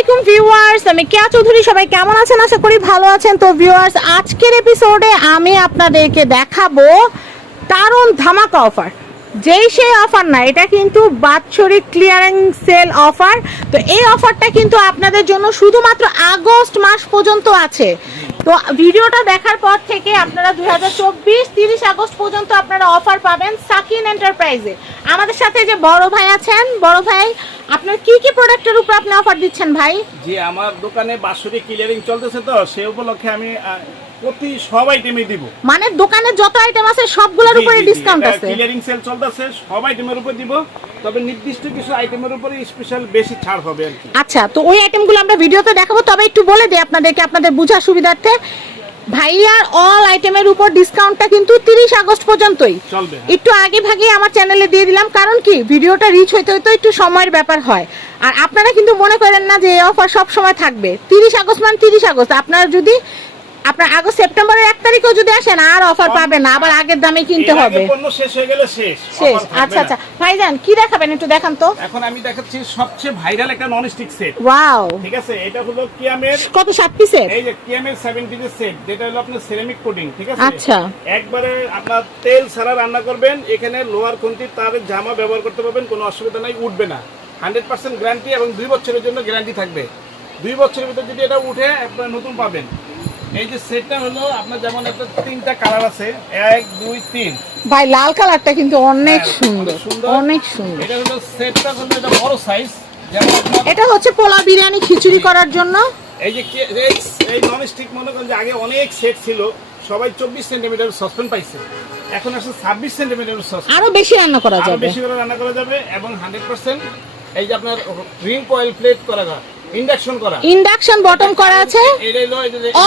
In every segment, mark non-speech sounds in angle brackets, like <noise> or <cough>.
আলাইকুম ভিউয়ার্স, আমি কেয়া চৌধুরী। সবাই কেমন আছেন? আশা করি ভালো আছেন। তো ভিউয়ার্স, আজকের এপিসোডে আমি আপনাদেরকে দেখাবো দারুণ ধামাকা অফার যেই সেই অফার না, এটা কিন্তু বাৎসরিক ক্লিয়ারিং সেল অফার তো এই অফারটা কিন্তু আপনাদের জন্য শুধুমাত্র আগস্ট মাস পর্যন্ত আছে। তো ভিডিওটা দেখার পর থেকে আপনারা দুই হাজার চব্বিশ তিরিশ আগস্ট পর্যন্ত আপনারা অফার পাবেন সাকিন এন্টারপ্রাইজে আমাদের সাথে যে বড় ভাই আছেন বড় ভাই আপনার কি কি প্রোডাক্টের উপর আপনি অফার দিচ্ছেন ভাই? জি আমার দোকানে বাৎসরিক ক্লিয়ারিং চলতেছে তো সে উপলক্ষে আমি প্রতি সব আইটেমে দিব। মানে দোকানে যত আইটেম আছে সবগুলোর উপরে ডিসকাউন্ট আছে। ক্লিয়ারিং সেল চলতেছে সব আইটেমের উপর দিব। তবে নির্দিষ্ট কিছু আইটেমের উপরে স্পেশাল বেশি ছাড় হবে আর কি। আচ্ছা তো ওই আইটেমগুলো আমরা ভিডিওতে দেখাবো তবে একটু বলে দিই আপনাদেরকে আপনাদের বোঝার সুবিধার্থে। ভাইয়ার অল আইটেমের উপর ডিসকাউন্টটা কিন্তু তিরিশ আগস্ট পর্যন্তই। চলবে একটু আগে ভাগে আমার চ্যানেলে দিয়ে দিলাম কারণ কি ভিডিওটা রিচ হইতে হইতে একটু সময়ের ব্যাপার হয়। আর আপনারা কিন্তু মনে করেন না যে এই অফার সব সময় থাকবে। তিরিশ আগস্ট মানে তিরিশ আগস্ট। আপনারা যদি আপনার আগস্ট সেপ্টেম্বরের এক তারিখেও যদি আসেন আর অফার পাবেন না আবার আগের দামে কিনতে হবে। পণ্য শেষ হয়ে গেলে শেষ শেষ। আচ্ছা। আচ্ছা। ভাইজান কি দেখাবেন একটু দেখান তো। এখন আমি দেখাচ্ছি সবচেয়ে ভাইরাল একটা নন স্টিক সেট ওয়াও ঠিক আছে? এটা হলো কিয়ামের কত সাত পিসের এই যে কিয়ামের সেভেন পিসের সেট যেটা হলো আপনার সিরামিক কোটিং ঠিক আছে? আচ্ছা। একবারে আপনার তেল ছাড়া রান্না করবেন এখানে লোয়ার খুন্তি তার জামা ব্যবহার করতে পারবেন কোনো অসুবিধা নাই উঠবে না। হান্ড্রেড পার্সেন্ট গ্যারান্টি এবং দুই বছরের জন্য গ্যারান্টি থাকবে। দুই বছরের ভিতর যদি এটা উঠে আপনার নতুন পাবেন। এই যে সেটটা হলো আপনার যেমন একটা তিনটা কালার আছে এক দুই তিন। ভাই লাল কালারটা কিন্তু অনেক হ্যাঁ, সুন্দর অনেক সুন্দর। অনেক এটা হলো সেটটা হলো এটা বড় সাইজ যেমন এটা হচ্ছে পোলা বিরিয়ানি খিচুড়ি করার জন্য। এই যে এই- এই নন মনে করেন যে আগে অনেক সেট ছিল সবাই চব্বিশ সেন্টিমিটার সসপেন পাইছে। এখন আসলে ছাব্বিশ সেন্টিমিটার সসপেন আরও বেশি রান্না করা যাবে। বেশি করে রান্না করা যাবে এবং হান্ড্রেড পার্সেন্ট এই যে আপনার রিং কয়েল প্লেট করা ইন্ডাকশন করা। ইন্ডাকশন বটম করা আছে।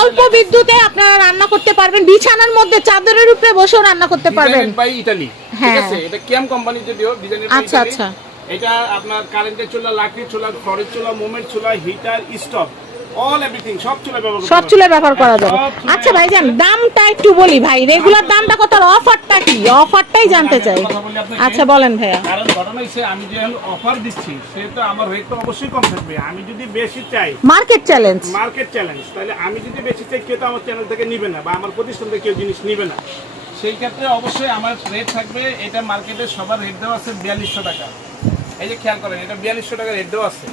অল্প বিদ্যুতে আপনারা রান্না করতে পারবেন। বিছানার মধ্যে চাদরের উপরে বসেও রান্না করতে পারবেন। বাই ঠিক হ্যাঁ। আছে? এটা কিয়াম কোম্পানি যদিও, আচ্ছা, আচ্ছা। এটা আপনার কারেন্টের চুলা লাকড়ির চুলা খড়ের চুলা মোমের চুলা হিটার স্টোভ অল এভরিথিং সব চুলা ব্যবহার সব পারবেন। ব্যবহার করা যাবে। আচ্ছা ভাইজান দামটা একটু বলি ভাই রেগুলার দামটা কত আর অফারটা কি? অফারটাই জানতে চাই। আচ্ছা বলেন ভাইয়া। কারণ ঘটনা হচ্ছে আমি যে অফার দিচ্ছি সেটা আমার রেট তো অবশ্যই কম থাকবে। আমি যদি বেশি চাই মার্কেট চ্যালেঞ্জ মার্কেট চ্যালেঞ্জ তাহলে আমি যদি বেশি চাই কেউ তো আমার চ্যানেল থেকে নিবে না বা আমার প্রতিষ্ঠান থেকে কেউ জিনিস নিবে না। সেই ক্ষেত্রে অবশ্যই আমার রেট থাকবে এটা মার্কেটে সবার রেট দেওয়া আছে বিয়াল্লিশশো টাকা। এই যে খেয়াল করেন এটা বিয়াল্লিশশো টাকা রেট দেওয়া আছে।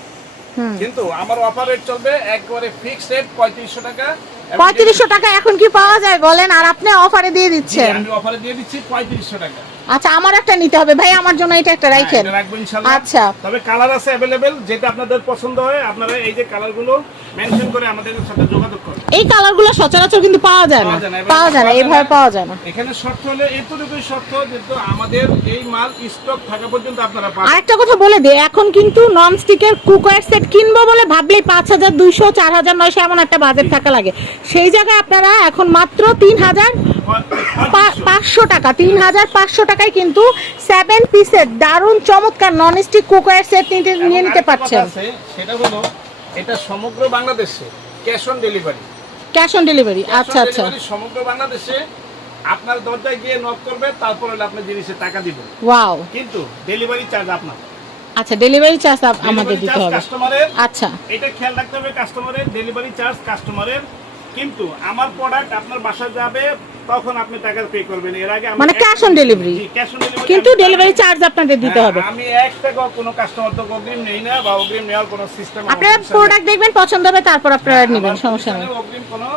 কিন্তু আমার অফার রেট চলবে একবারে ফিক্সড রেট পঁয়ত্রিশশো টাকা এবং পঁয়ত্রিশশো টাকা এখন কি পাওয়া যায় বলেন? আর আপনি অফারে দিয়ে দিচ্ছেন। আমি অফারে দিয়ে দিচ্ছি পঁয়ত্রিশশো টাকা। আচ্ছা আমার একটা নিতে হবে। ভাই আমার জন্য এটা একটা রাখেন হ্যাঁ, রাখব আচ্ছা। তবে কালার আছে অ্যাভেলেবেল যেটা আপনাদের পছন্দ হয় আপনারা এই যে কালারগুলো মেনশন করে আমাদের সাথে যোগাযোগ করুন। এই কালারগুলো সচরাচর কিন্তু পাওয়া যায় না। পাওয়া যায় না, এইভাবে না। পাওয়া যায় না। এখানে শর্ত হলে এতটুকুই শর্ত যেহেতু আমাদের এই মাল স্টক থাকা পর্যন্ত আপনারা পাবেন। আরেকটা কথা বলে দিই এখন কিন্তু নন স্টিকের কুকার সেট কিনবো বলে ভাবলেই পাঁচ হাজার দুইশো চার হাজার নয়শো এমন একটা বাজেট থাকা লাগে। সেই জায়গায় আপনারা এখন মাত্র তিন হাজার পা- পাঁচশো টাকা তিন হাজার পাঁচশো টাকায় কিন্তু সেভেন পিসের দারুণ চমৎকার নন স্টিক কুকার সেট নিতে নিয়ে নিতে পারছেন। সেটা হলো এটা সমগ্র বাংলাদেশে cash on delivery cash on delivery আচ্ছা আচ্ছা। সমগ্র বাংলাদেশে আপনার দরজায় গিয়ে নক করবে তারপর হলে আপনি জিনিসের টাকা দিবেন ওয়াও কিন্তু ডেলিভারি চার্জ আপনার। আচ্ছা ডেলিভারি চার্জ আমাদের দিতে হবে। কাস্টমারের আচ্ছা। এটা খেয়াল রাখতে হবে কাস্টমারের ডেলিভারি চার্জ কাস্টমারের কিন্তু আমার প্রোডাক্ট আপনার বাসায় যাবে তখন আপনি টাকা পে করবেন। এর আগে মানে ক্যাশ অন delivery কিন্তু ডেলিভারি চার্জ আপনাদের দিতে হ্যাঁ, হবে। আমি এক টাকা কোনো কাস্টমার তো অগ্রিম নেই না বা অগ্রিম নেওয়ার কোনো সিস্টেম আপনারা প্রোডাক্ট দেখবেন পছন্দ হবে তারপর আপনারা নেবেন সমস্যা নেই। অগ্রিম কোনো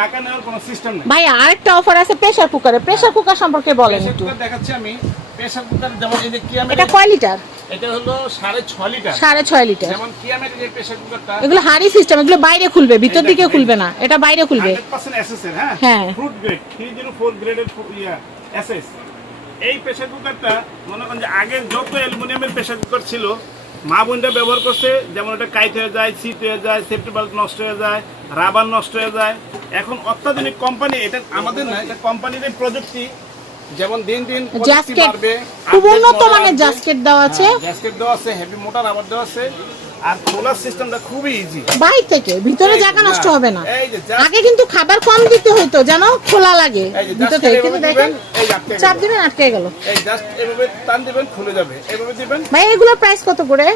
টাকা নেওয়ার কোনো সিস্টেম নেই। ভাই আরেকটা অফার আছে প্রেসার কুকারে প্রেসার কুকার সম্পর্কে বলেন একটু। দেখাচ্ছি আমি। প্রেসার কুকার যেমন এই যে কিয়ামের এটা কয় লিটার? এটা হলো সাড়ে ছয় লিটার। সাড়ে ছয় লিটার। যেমন কিয়ামের যে প্রেসার কুকারটা এগুলো হাড়ি সিস্টেম এগুলো বাইরে খুলবে ভিতর দিকে খুলবে না। এটা বাইরে খুলবে। 100% SS এর, হ্যাঁ? হ্যাঁ। ফ্রুট গ্রেড 304 গ্রেডের ইয়া এসএস এই প্রেসার কুকারটা মনে করেন যে আগে যত অ্যালুমিনিয়ামের প্রেসার কুকার ছিল মা বোনটা ব্যবহার করছে যেমন এটা কাইট হয়ে যায় সিট হয়ে যায় সেফটি বাল্ব নষ্ট হয়ে যায় রাবার নষ্ট হয়ে যায়। এখন অত্যাধুনিক কোম্পানি এটা আমাদের না এটা কোম্পানির প্রযুক্তি। যেমন দিন দিন বাড়বে, খুব উন্নত মানের। জাস্কেট দেওয়া আছে। জাস্কেট দেওয়া আছে হেভি মোটর আবার দেওয়া আছে। আর খোলার সিস্টেমটা খুবই ইজি বাইরে থেকে ভিতরে জায়গা নষ্ট হবে না। আগে কিন্তু খাবার কম দিতে হইতো যেন খোলা লাগে ভিতর থেকে। কিন্তু দেখেন চাপ দিবেন আটকে গেল। এই জাস্ট এভাবে টান দিবেন খুলে যাবে। এভাবে দিবেন। ভাই এগুলোর প্রাইস কত করে?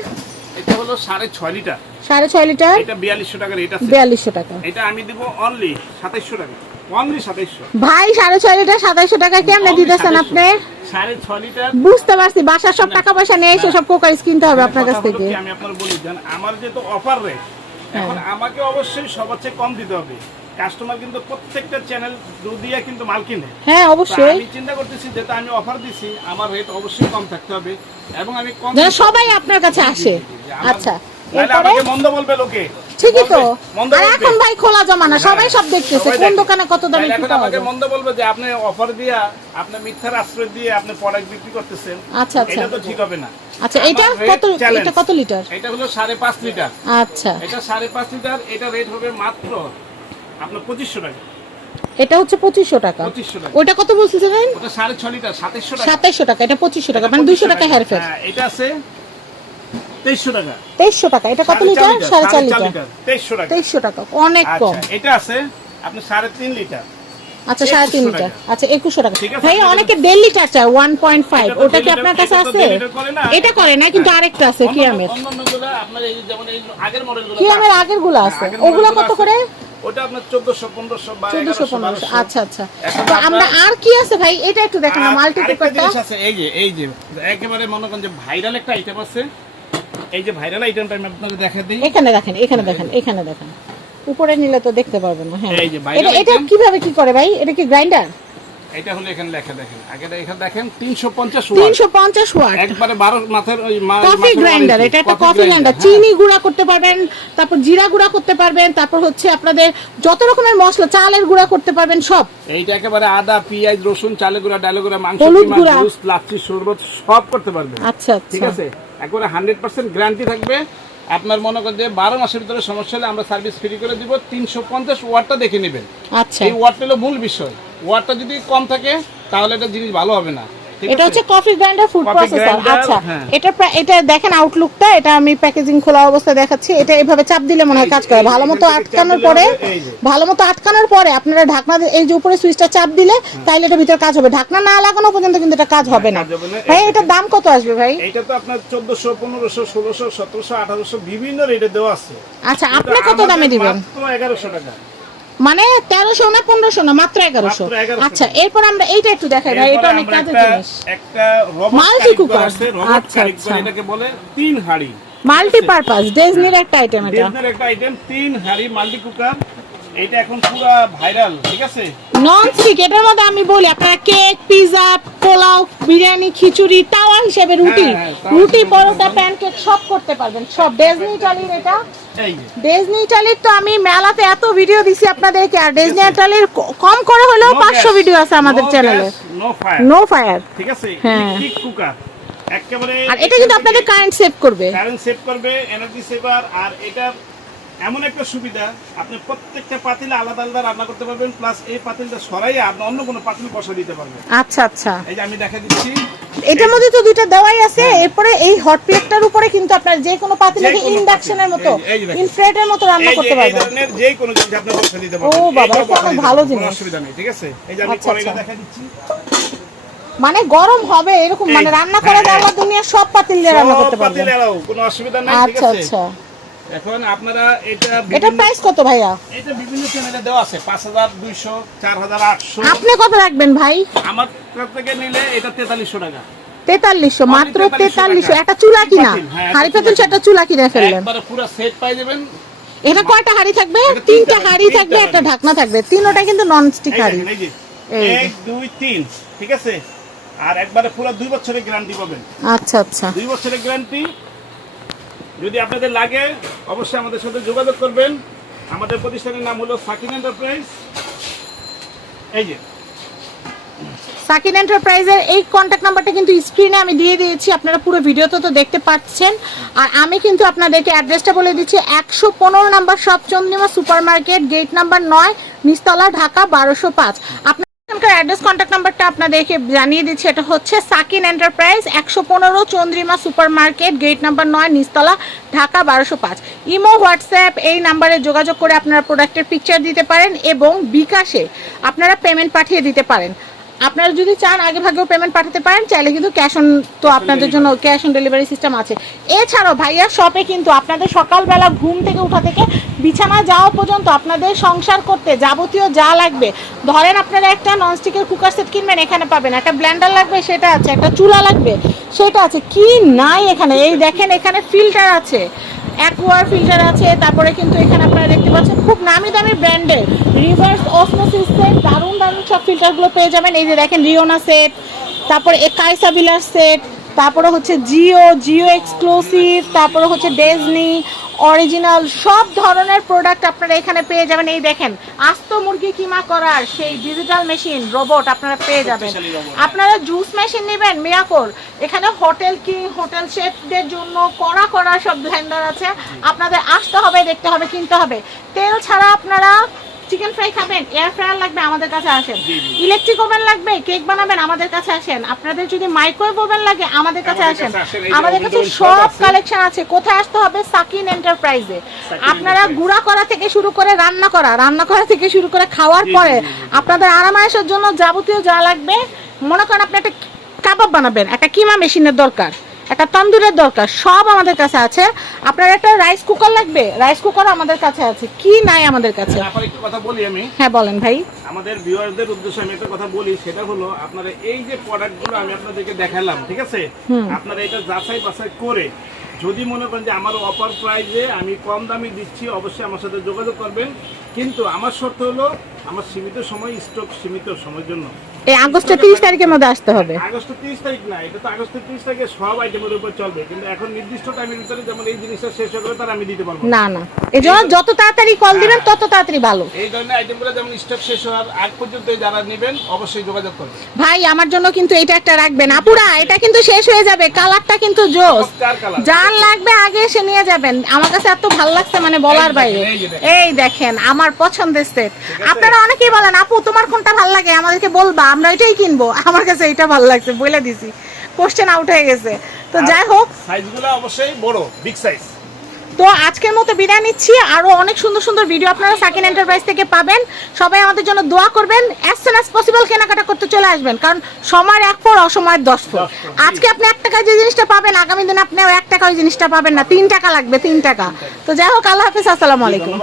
এটা হলো সাড়ে ছয় লিটার। সাড়ে ছয় লিটার? এটা বিয়াল্লিশশো টাকা রেট আছে। টাকা। এটা আমি দিব অনলি টাকা। অনলি ভাই সাড়ে ছয় লিটার সাতাইশো টাকা কেমনে দিতেছেন আপনি? বুঝতে পারছি বাসার সব টাকা পয়সা নিয়ে এসে সব কোকারিজ কিনতে হবে আপনার কাছ থেকে। আমি আপনার বলি আমার যেহেতু অফার রেট এখন হ্যাঁ। আমাকে অবশ্যই সবার চেয়ে কম দিতে হবে। কাস্টমার কিন্তু প্রত্যেকটা চ্যানেল দিয়ে কিন্তু মাল কিনে। হ্যাঁ অবশ্যই। আমি চিন্তা করতেছি যেটা আমি অফার দিছি আমার রেট অবশ্যই কম থাকতে হবে এবং আমি কম সবাই আপনার কাছে আসে। আচ্ছা আমাকে মন্দ বলবে লোকে। ঠিকই তো। আর এখন ভাই খোলা জমানা সবাই সব দেখতেছে কোন দোকানে কত দামে কি এখন পাওয়া আমাকে যায়। মন্দ বলবে যে আপনি অফার দিয়া আপনি মিথ্যার আশ্রয় দিয়ে আপনি প্রোডাক্ট বিক্রি করতেছেন আচ্ছা আচ্ছা। এটা তো ঠিক হবে না। আচ্ছা এটা কত এটা কত লিটার এটা হলো সাড়ে পাঁচ লিটার আচ্ছা। এটা সাড়ে পাঁচ লিটার এটা রেট হবে মাত্র আপনার পঁচিশশো টাকা। এটা হচ্ছে পঁচিশশো টাকা। ওটা কত বলছিলেন? ওটা সাড়ে ছ লিটার সাতাইশশো টাকা। এটা পঁচিশশো টাকা মানে দুইশো টাকা হেরফের হ্যাঁ, এটা আছে তেইশশো টাকা। তেইশশো টাকা। এটা কত লিটার? সাড়ে চার লিটার। তেইশশো টাকা। তেইশশো টাকা অনেক কম। আচ্ছা এটা আছে আপনি সাড়ে তিন লিটার। আচ্ছা সাড়ে তিন লিটার। আচ্ছা একুশশো টাকা। ভাই অনেকে দেড় লিটার চায় ওয়ান পয়েন্ট ফাইভ ওটা কি আপনার কাছে আছে। এটা করে না কিন্তু আরেকটা আছে আগেরগুলো আছে। ওগুলো কত করে? ওটা আপনার আচ্ছা আচ্ছা। তো আমরা আর কি আছে ভাই? এটা একটু দেখেন মাল্টি কুকারটা আছে, এই যে এই যে একেবারে মনে করেন যে ভাইরাল একটা আইটেম আছে। এই যে ভাইরাল আইটেমটা আমি আপনাকে দেখা দিই। এখানে দেখেন এখানে দেখেন এখানে দেখেন। উপরে নিলে তো দেখতে পারবেন না হ্যাঁ। এই যে এটা এটা কীভাবে কি করে ভাই? এটা কি গ্রাইন্ডার এটা হলো এখানে লেখা দেখেন। আগে এখানে দেখেন তিনশো পঞ্চাশ তিনশো পঞ্চাশ ওয়াট। একবারে বারো মাথার ওই কফি গ্রাইন্ডার এটা একটা কফি গ্রাইন্ডার হ্যাঁ। চিনি গুঁড়া করতে পারবেন তারপর জিরা গুঁড়া করতে পারবেন তারপর হচ্ছে আপনাদের যত রকমের মশলা চালের গুঁড়া করতে পারবেন সব। এইটা একেবারে আদা পেঁয়াজ রসুন চালের গুঁড়া ডালে গুঁড়া মাংস কিমা জুস লাচ্ছি শরবত সব করতে পারবেন। আচ্ছা ঠিক আচ্ছা আছে? একবারে হান্ড্রেড পার্সেন্ট গ্যারান্টি থাকবে। আপনার মনে করেন যে বারো মাসের ভিতরে সমস্যা হলে আমরা সার্ভিস ফ্রি করে দিব। তিনশো পঞ্চাশ ওয়াটটা দেখে নেবেন। আচ্ছা। এই ওয়াটটা হলো মূল বিষয়। ওয়ার্ডটা যদি কম থাকে তাহলে এটা জিনিস ভালো হবে না। এটা হচ্ছে কফি গ্রাইন্ডার ফুড প্রসেসর আচ্ছা হ্যাঁ। এটা এটা দেখেন আউটলুকটা এটা আমি প্যাকেজিং খোলা অবস্থায় দেখাচ্ছি। এটা এভাবে চাপ দিলে মনে হয় কাজ করে। ভালো মতো আটকানোর পরে। ভালো মতো আটকানোর পরে আপনারা ঢাকনা এই যে উপরে সুইচটা চাপ দিলে তাইলে এটা ভিতরে কাজ হবে। ঢাকনা না লাগানো পর্যন্ত কিন্তু এটা কাজ হবে না। কাজ ভাই এটার দাম কত আসবে ভাই? এইটা তো আপনার চোদ্দশো পনেরোশো ষোলোশো সতেরোশো আঠারোশো বিভিন্ন রেটে দেওয়া আছে। আচ্ছা আপনি কত দামে দিবেন? মাত্র এগারোশো টাকা। মানে তেরোশো না পনেরোশো না মাত্র এগারোশো। আচ্ছা এরপর আমরা এইটা একটু দেখাই ভাই এটা অনেক কাজের জিনিস। মাল্টি রবট আচ্ছা, আচ্ছা। এটাকে বলে তিন হাড়ি। মাল্টিপারপাস ডেজনির একটা আইটেম এটা। ডেজনির একটা আইটেম তিন হাড়ি মাল্টি কুকার এটা এখন পুরো ভাইরাল ঠিক আছে? নন স্টিক এটার মধ্যে আমি বলি আপনারা কেক পিজা পোলাও বিরিয়ানি খিচুড়ি তাওয়া হিসেবে রুটি। হ্যাঁ, হ্যাঁ, তাওয়া রুটি পরোটা প্যানকেক সব করতে পারবেন। সব ডেজনি ইটালির এটা। ডেজনি ইটালির তো আমি মেলাতে এত ভিডিও দিছি আপনাদেরকে আর ডেজনি ইটালির কম করে হলেও পাঁচশো ভিডিও আছে আমাদের চ্যানেলে নো ফায়ার ঠিক আছে? হ্যাঁ। ইলেকট্রিক কুকার একেবারে আর এটা কিন্তু আপনাদের কারেন্ট সেভ করবে। কারেন্ট সেভ করবে এনার্জি সেভার আর এটার এমন একটা সুবিধা আপনি প্রত্যেকটা পাতিলে আলাদা আলাদা রান্না করতে পারবেন প্লাস এই পাতিলটা সরাইয়ে আপনি অন্য কোনো পাতিল বসা দিতে পারবেন। আচ্ছা আচ্ছা। এই যে আমি দেখা দিচ্ছি। এটার মধ্যে তো দুইটা দেওয়াই আছে এরপরে এই হট প্লেটটার উপরে কিন্তু আপনার যে কোনো পাতিলে যে কোনো ইন্ডাকশনের মতো। ইনফ্রেটের মতো রান্না করতে এই ধরনের যে কোনো জিনিস আপনি বসা দিতে পারবেন। ও বাবা, এটা ভালো পারবেন, জিনিস। অসুবিধা নেই ঠিক আছে? এই যে আমি আচ্ছা, কড়াইটা আচ্ছা। দেখা দিচ্ছি। মানে গরম হবে এরকম মানে রান্না করা হ্যাঁ, যাওয়া দুনিয়ার সব পাতিল দিয়ে রান্না করতে পারবেন। কোনো অসুবিধা নাই ঠিক আচ্ছা আচ্ছা। এখন আপনারা এটা এটা প্রাইস কত ভাইয়া? এটা বিভিন্ন চ্যানেলে দেওয়া আছে পাঁচ হাজার দুইশো চার হাজার আটশো। আপনি কত রাখবেন ভাই? আমার কাছ নিলে এটা তেতাল্লিশশো টাকা। তেতাল্লিশশো মাত্র 4300 তেতাল্লিশশো টাকা। একটা চুলা কিনা? হ্যাঁ, হাড়ি পাতিল একটা চুলা কিনে ফেললেন। পুরো সেট পাই যাবেন। এটা কয়টা হাড়ি থাকবে? তিনটা হাড়ি থাকবে একটা ঢাকনা থাকবে। তিনটা কিন্তু নন স্টিক হাড়ি। এক দুই তিন ঠিক আছে? আর একবারে পুরো দুই বছরের গ্যারান্টি পাবেন। আচ্ছা আচ্ছা। দুই বছরের গ্যারান্টি যদি আপনাদের লাগে, অবশ্যই আমাদের সাথে যোগাযোগ করবেন। আমাদের প্রতিষ্ঠানের নাম হলো সাকিন এন্টারপ্রাইজ। এই যে। সাকিন এন্টারপ্রাইজের এই কন্ট্যাক্ট নাম্বারটা কিন্তু স্ক্রিনে আমি দিয়ে দিয়েছি, আপনারা পুরো ভিডিওতে তো দেখতে পাচ্ছেন। আর আমি কিন্তু আপনাদেরকে অ্যাড্রেসটা বলে দিচ্ছি, একশো পনেরো নাম্বার সব Chandrima super market gate number নয়, নিস্তলা, ঢাকা, বারোশো পাঁচ। এখানকার অ্যাড্রেস কন্ট্যাক্ট নাম্বারটা আপনাদেরকে জানিয়ে দিচ্ছি। এটা হচ্ছে সাকিন এন্টারপ্রাইজ একশো পনেরো Chandrima super market gate number নয় নিস্তলা ঢাকা বারোশো পাঁচ। ইমো, হোয়াটসঅ্যাপ, এই নাম্বারে যোগাযোগ করে আপনারা প্রোডাক্টের পিকচার দিতে পারেন এবং বিকাশে আপনারা পেমেন্ট পাঠিয়ে দিতে পারেন। আপনারা যদি চান আগে ভাগেও পেমেন্ট পাঠাতে পারেন চাইলে কিন্তু ক্যাশ অন তো আপনাদের জন্য ক্যাশ অন ডেলিভারি সিস্টেম আছে। এছাড়াও ভাইয়া শপে কিন্তু আপনাদের সকালবেলা ঘুম থেকে উঠা থেকে বিছানা যাওয়া পর্যন্ত আপনাদের সংসার করতে যাবতীয় যা লাগবে ধরেন আপনারা একটা ননস্টিকের কুকার সেট কিনবেন এখানে পাবেন। একটা ব্ল্যান্ডার লাগবে সেটা আছে। একটা চুলা লাগবে সেটা আছে। কি নাই এখানে? এই দেখেন এখানে ফিল্টার আছে। অ্যাকোয়ার ফিল্টার আছে, তারপরে কিন্তু এখানে আপনারা দেখতে পাচ্ছেন খুব নামি দামি ব্র্যান্ডের রিভার্স অসমোসিস সেট দারুণ দারুণ সব ফিল্টারগুলো পেয়ে যাবেন। এই যে দেখেন রিওনা সেট তারপরে একাইসা বিলার সেট তারপরে হচ্ছে জিও জিও এক্সক্লুসিভ তারপরে হচ্ছে ডেজনি অরিজিনাল সব ধরনের প্রোডাক্ট আপনারা এখানে পেয়ে যাবেন। এই দেখেন আস্ত মুরগি কিমা করার সেই ডিজিটাল মেশিন রোবট আপনারা পেয়ে যাবেন। আপনারা জুস মেশিন নেবেন মিয়াকোর এখানে হোটেল কিং হোটেল শেফদের জন্য কড়া করা সব ভ্যান্ডার আছে। আপনাদের আসতে হবে দেখতে হবে কিনতে হবে। তেল ছাড়া আপনারা চিকেন ফ্রাই খাবেন এয়ার ফ্রায়ার লাগবে আমাদের কাছে আসেন। ইলেকট্রিক ওভেন লাগবে কেক বানাবেন আমাদের কাছে আসেন। আপনাদের যদি মাইক্রোওয়েভ ওভেন লাগে আমাদের কাছে আসেন। আমাদের কাছে সব কালেকশন আছে। কোথায় আসতে হবে? সাকিন এন্টারপ্রাইজে আপনারা। গুঁড়া করা থেকে শুরু করে রান্না করা রান্না করা থেকে শুরু করে খাওয়ার পরে। আপনাদের আরামায়েশের জন্য যাবতীয় যা লাগবে মনে করেন আপনি একটা কাবাব বানাবেন একটা কিমা মেশিনের দরকার। একটা তন্দুরের দরকার সব আমাদের কাছে আছে। আপনার একটা রাইস কুকার লাগবে? রাইস কুকার আমাদের কাছে আছে। কি নাই আমাদের কাছে? এখন একটু কথা বলি আমি। হ্যাঁ বলেন ভাই। আমাদের ভিউয়ারদের উদ্দেশ্যে আমি একটা কথা বলি সেটা হলো আপনারা এই যে প্রোডাক্টগুলো আমি আপনাদেরকে দেখালাম ঠিক আছে? আপনারা এটা যাচাই বাছাই করে যদি মনে করেন যে আমার অফার প্রাইজে আমি কম দামে দিচ্ছি অবশ্যই আমার সাথে যোগাযোগ করবেন। কিন্তু আমার শর্ত হলো আমার সীমিত সময় স্টক সীমিত সময়ের জন্য। এই আগস্টের তিরিশ তারিখের মধ্যে আসতে হবে। তিরিশ তারিখ না এটা তো আগস্টের তিরিশ তারিখে সব আইটেমের উপর চলবে কিন্তু এখন নির্দিষ্ট টাইমের ভিতরে যেমন এই জিনিসটা শেষ হয়ে গেলে তার আমি দিতে পারব না। না এই জন্য যত তাড়াতাড়ি কল দিবেন তত তাড়াতাড়ি ভালো। এই ধরনের আইটেমগুলো যেমন স্টক শেষ হওয়ার আগ পর্যন্ত যারা নেবেন অবশ্যই যোগাযোগ করবেন। ভাই আমার জন্য কিন্তু এটা একটা রাখবেন। আপুরা এটা কিন্তু শেষ হয়ে যাবে। কালারটা কিন্তু জোস। যার লাগবে আগে এসে নিয়ে যাবেন। আমার কাছে এত ভালো লাগছে মানে বলার বাইরে। এই দেখেন। আমার পছন্দের সেট আছে? আপনারা অনেকেই বলেন আপু তোমার কোনটা ভালো লাগে? আমাদেরকে বলবা আমরা এটাই কিনবো। <laughs> আমার কাছে এটা ভালো লাগছে বলে দিছি। কোশ্চেন আউট হয়ে গেছে। তো যাই হোক। সাইজগুলো অবশ্যই বড় বিগ সাইজ তো আজকের মতো বিদায় নিচ্ছি। আরও অনেক সুন্দর সুন্দর ভিডিও আপনারা সাকিন এন্টারপ্রাইজ থেকে পাবেন। সবাই আমাদের জন্য দোয়া করবেন। অ্যাজ সুন অ্যাজ পসিবল কেনাকাটা করতে চলে আসবেন। কারণ সময়ের এক ফোর অসময়ের দশ ফোর। আজকে আপনি এক টাকায় যে জিনিসটা পাবেন আগামী দিন আপনি এক টাকা ওই জিনিসটা পাবেন না। তিন টাকা লাগবে তিন টাকা। তো যাই হোক আল্লাহ হাফিজ আসসালামু আলাইকুম।